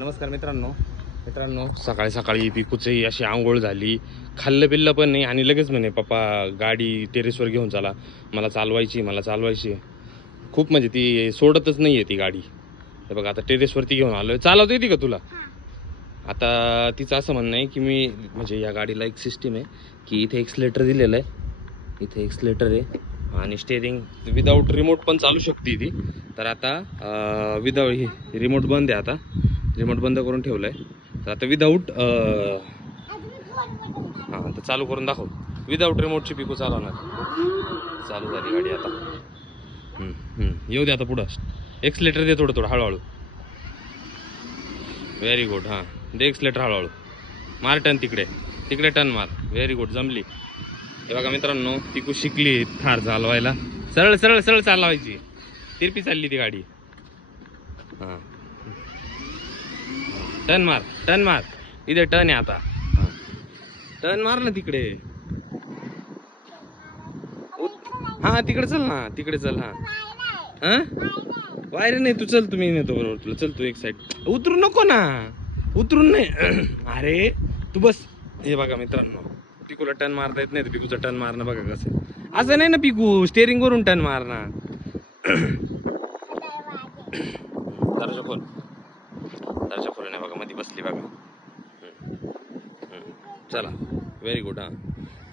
नमस्कार मित्रांनो सकाळी सकाळी पिकूची अशी आंघोळ झाली, खाल्लं पिल्लं पण नाही आणि लगेच म्हणे पप्पा गाडी टेरेसवर घेऊन चला, मला चालवायची. खूप म्हणजे ती सोडतच नाही आहे ती गाडी. हे बघा आता टेरेसवरती घेऊन आलोय. चालवता येते का तुला? आता तिचं असं म्हणणं आहे की मी म्हणजे या गाडीला एक सिस्टीम आहे की इथे एक्सलेटर दिलेलं आहे, इथे एक्सलेटर आहे आणि स्टेअरिंग विदाऊट रिमोट पण चालू शकते ती. तर आता विदाऊट ही रिमोट बंद आहे, आता रिमोट बंद करून ठेवलं आहे. तर आता विदाऊट हां तर चालू करून दाखव. विदाऊट रिमोटची पिकू चालवणार. चालू झाली गाडी आता. येऊ दे आता पुढं. एक्सलेटर दे थोडं हळूहळू. Very good. हां दे एक्सलेटर हळूहळू. मार टर्न तिकडे टर्न मार. व्हेरी गुड, जमली. हे बघा मित्रांनो, पिकू शिकली थार चालवायला. सरळ सरळ सरळ चालवायची. तिरपी चालली ती गाडी. हां टर्न मार. इथे टर्न आहे आता. टर्न मार ना तिकडे. हां तिकडे चल ना. हां वायर नाही, तू चल. तुम्ही नेतो बरोबर तुला. चल तू एक साईड. उतरू नको ना, उतरून नाही. अरे तू बस. हे बघा मित्रांनो, पिकूला टर्न मारता येत नाही. तर पिकूचं टर्न मारणं बघा कसं. असं नाही ना पिकू, स्टेअरिंग वरून टर्न मार ना. दरच्या खोल नाही बघा, मध्ये बसली बघा. चला व्हेरी गुड. हां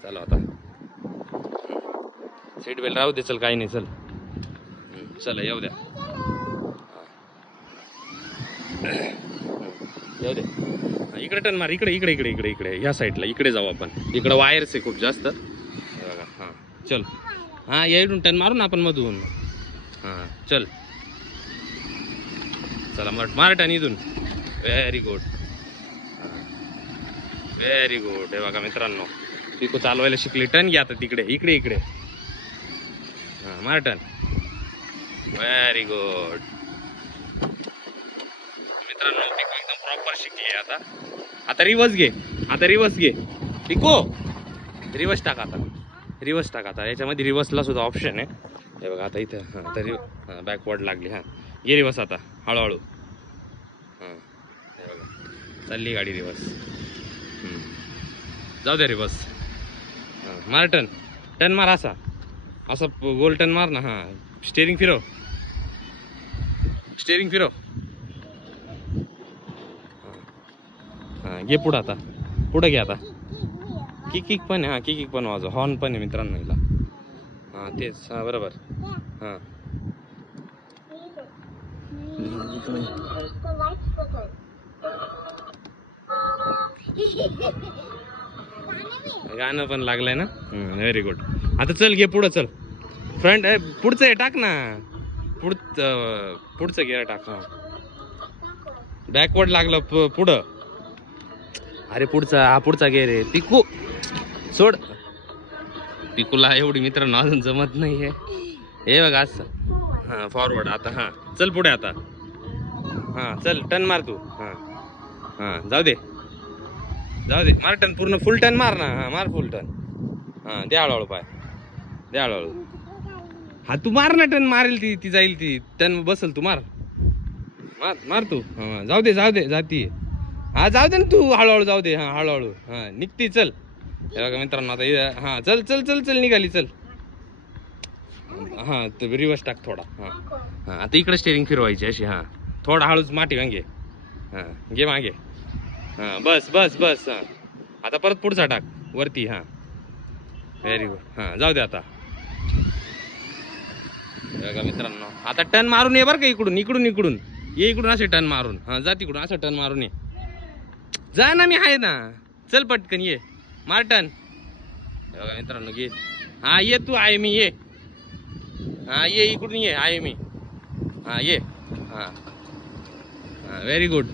चला आता. सीट बेल्ट राहू दे. चल काही नाही. चला येऊ द्या. येऊ दे. इकडे टर्न मार. इकडे ह्या साईडला इकडे जाऊ आपण. इकडं वायर्स आहे खूप जास्त बघा. हां चल. हां या टर्न मारू ना आपण मधून. हां चल. चला मार टर्न इथून. Very good. हे बघा मित्रांनो, पिकू चालवायला शिकली. टर्न घ्या आता तिकडे. इकडे हां मार टर्न. व्हेरी गुड मित्रांनो, पिकू एकदम प्रॉपर शिकली आता रिवर्स घे पिको. रिवर्स टाक आता. याच्यामध्ये रिवर्सला सुद्धा ऑप्शन आहे. हे बघा आता इथं. हां तर हां बॅकवर्ड लागली. हां घे रिवर्स आता हळूहळू. हां हे बघा चालली गाडी रिवर्स. जाऊ द्या रिवर्स. हां मार टर्न मार. असा गोल टर्न मार ना. हां स्टेअरिंग फिरव. हां घे पुढं घे आता. किक पण आहे. हां किक पण वाजव. हॉर्न पण आहे मित्रांनो हिला. हां तेच. हां बरोबर. हां गाणं पण लागलंय ना. Very good. आता चल घे पुढं. चल फ्रंट पुढचं हे टाक ना. पुढचं गिअर टाक. हां बॅकवर्ड लागलं पुढं. अरे पुढचा गिअर आहे. पिकू सोड. पिकूला एवढी मित्रांनो अजून जमत नाहीये. हे बघा असं. हां फॉरवर्ड आता. हां चल पुढे आता. हां चल टर्न मार तू. हां जाऊ दे मार टर्न. पूर्ण फुल टर्न मार ना. हां मार फुल टर्न. हां दे हळूहळू पाय. हा तू मार ना टर्न. मारेल ती जाईल. ती टर्न बसल. तू मार तू. हां जाऊ दे जाती. हां जाऊ दे ना तू. हळूहळू जाऊ दे. हां हळूहळू. हां निघती. चल. हे बघा मित्रांनो आता. हां चल निघाली. चल. हां तर रिवर्स टाक थोडा. हां आता इकडे स्टेअरिंग फिरवायची अशी. हां थोडा हळूच माटी मागे. हां घे मागे. हां बस. हां आता परत पुढचा टाक वरती. हां व्हेरी गुड. हां जाऊ दे आता. बघा मित्रांनो आता टर्न मारून ये बरं का. इकडून ये. इकडून असे टर्न मारून. हां जा तिकडून असं टर्न मारून ये. जा ना, मी आहे ना. चल पटकन ये. मार टर्न. बघा मित्रांनो घे. हां ये तू. आहे मी. ये. हां ये इकडून ये. आहे मी. हां ये. हां व्हेरी गुड.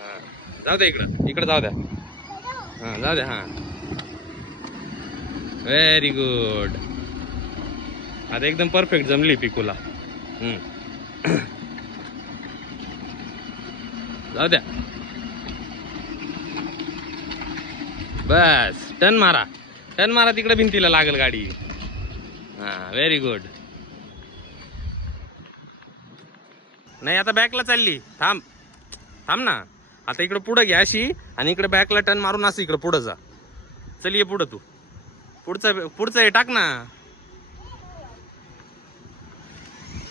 हां जाऊ द्या इकडं जाऊ द्या. हां जाऊ द्या. हां व्हेरी गुड. आता एकदम परफेक्ट जमली पिकूला. जाऊ द्या. बस टर्न मारा तिकडे. भिंतीला लागल गाडी. हां व्हेरी गुड. नाही आता बॅकला चालली. थांब. थांब ना. आता इकडं पुढं घ्या अशी आणि इकडे बॅकला टर्न मारून असं इकडं पुढं जा. चल ये पुढं तू. पुढचं हे टाक ना.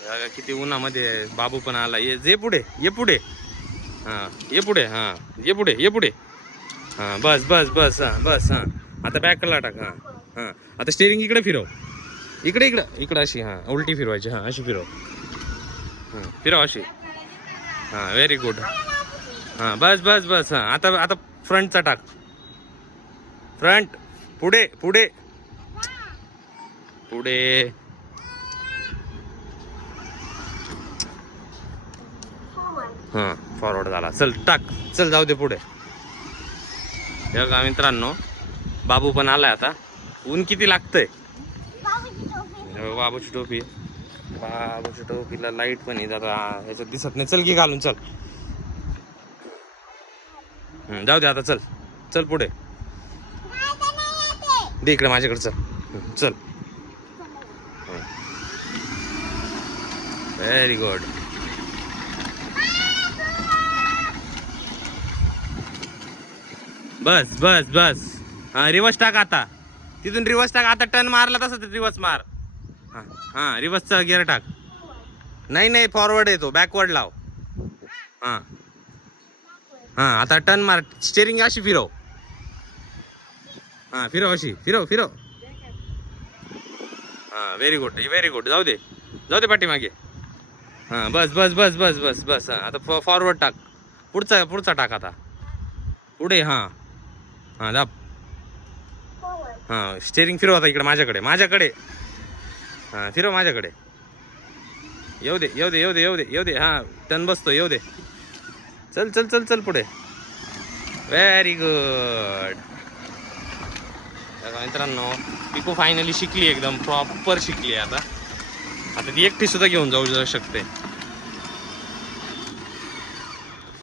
बघा किती उन्हामध्ये आहे. बाबू पण आला. ये पुढे, ये पुढे. हा ये पुढे, हा ये पुढे, ये पुढे. हा बस बस बस, हा बस. हा आता बॅकला टाक. हा हा आता स्टेरिंग इकडे फिरव. इकडे इकडं इकडं अशी, हा उलटी फिरवायची. हा अशी फिरव. फिरव अशी. हा व्हेरी गुड. हा बस बस बस. हा आता आता फ्रंटचा टाक. फ्रंट. पुढे पुढे पुढे. हा फॉरवर्ड झाला. चल टाक. चल जाऊ दे पुढे. हे बघा मित्रांनो, बाबू पण आलाय आता. ऊन किती लागतंय. बाबूची टोपी. बाबूच्या टोपीला लाईट पण आहे दादा. ह्याच्यात दिसत नाही. चल की घालून चल. जाऊ दे आता. चल चल पुढे. दे इकडे माझ्याकडे. चल चल. Very good. बस बस बस. हा रिवर्स टाक आता. तिथून रिवर्स टाक. आता टर्न मारला तसं रिवर्स मार. हा हा रिवर्सचा गिअर टाक. नाही नाही फॉरवर्ड येतो. बॅकवर्ड लाव. हा हा आता टर्न मार. स्टेरिंग अशी फिरव. हा फिरव अशी. फिरव फिरव. हा व्हेरी गुड, व्हेरी गुड. जाऊ दे. जाऊ दे पाठीमागे. हा बस बस बस बस बस बस. हा आता फॉरवर्ड टाक. पुढचा पुढचा टाक आता. पुढे. हा हा दाब. हा स्टेरिंग फिरव आता इकडे माझ्याकडे. माझ्याकडे. हा फिरव माझ्याकडे. येऊ दे येऊ दे येऊ दे येऊ दे येऊ दे. हा टर्न बसतो. येऊ दे. चल चल चल चल पुढे. Very good. मित्रांनो पिको फायनली शिकली. एकदम प्रॉपर शिकली आता. आता ती एकटी सुद्धा घेऊन जाऊ शकते.